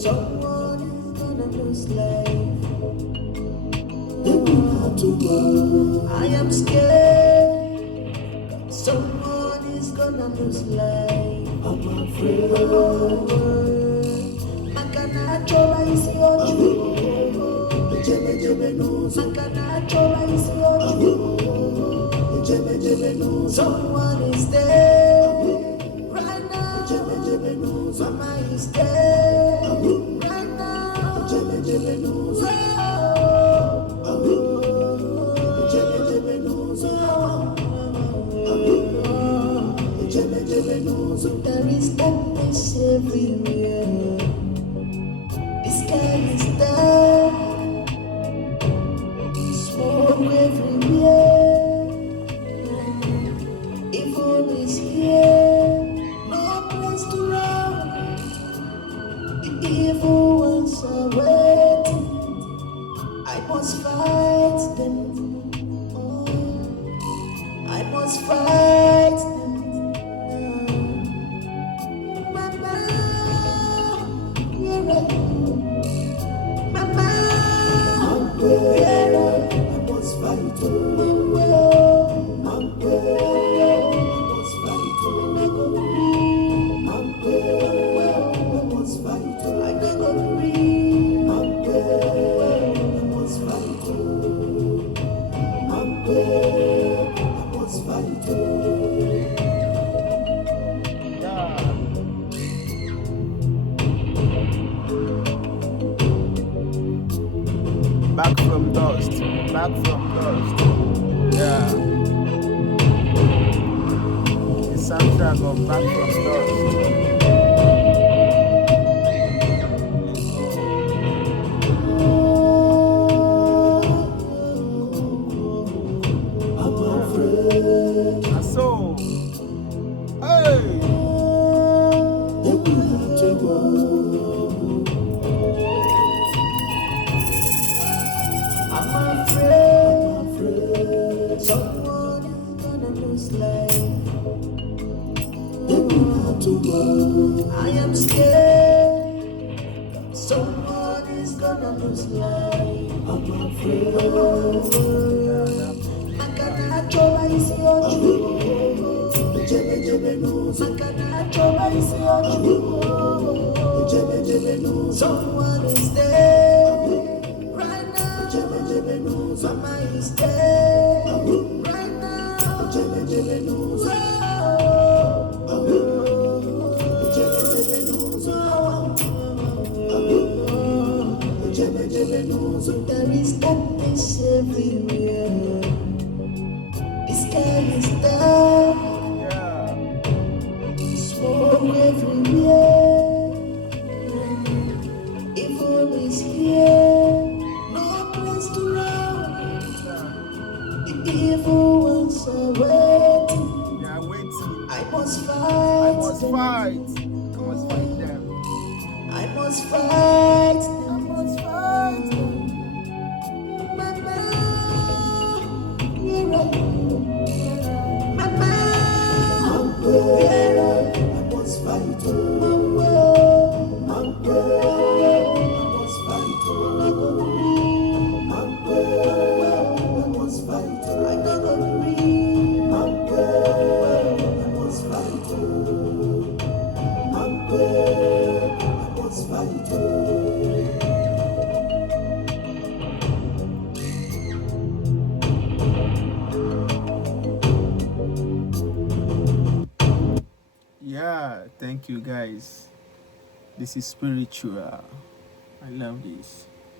Someone is gonna lose life. They will have to go. I am scared. Someone is gonna lose life. I'm afraid. Makanachola is your dream. Makanachola is your dream. Someone is there right now. Mama is there right now. There is darkness everywhere. The sky is dark, smoke everywhere. Evil is here, no place to run. The evil ones are waiting. I must fight them. I must fight them. Mama, where are you? Mama, where are you? I must fight them. Back from dust. Yeah. The soundtrack of Back from Dust. So, hey, I'm afraid someone is gonna lose life. I am scared someone is gonna lose life. I'm afraid. Makanachola is your dream. Makanachola is your dream. Someone is there right now. Mama is there right now. There is darkness everywhere. The sky is dark, smoke everywhere. Evil is here, no place to run. The evil ones are waiting. they are waiting. I must fight. I must fight them. I must fight. Mama, where are you? Mama, where are you? I must fight. Mama, I must fight. I must fight. I gotta breathe. I must fight. I must fight. Yeah, thank you guys. This is spiritual. I love this.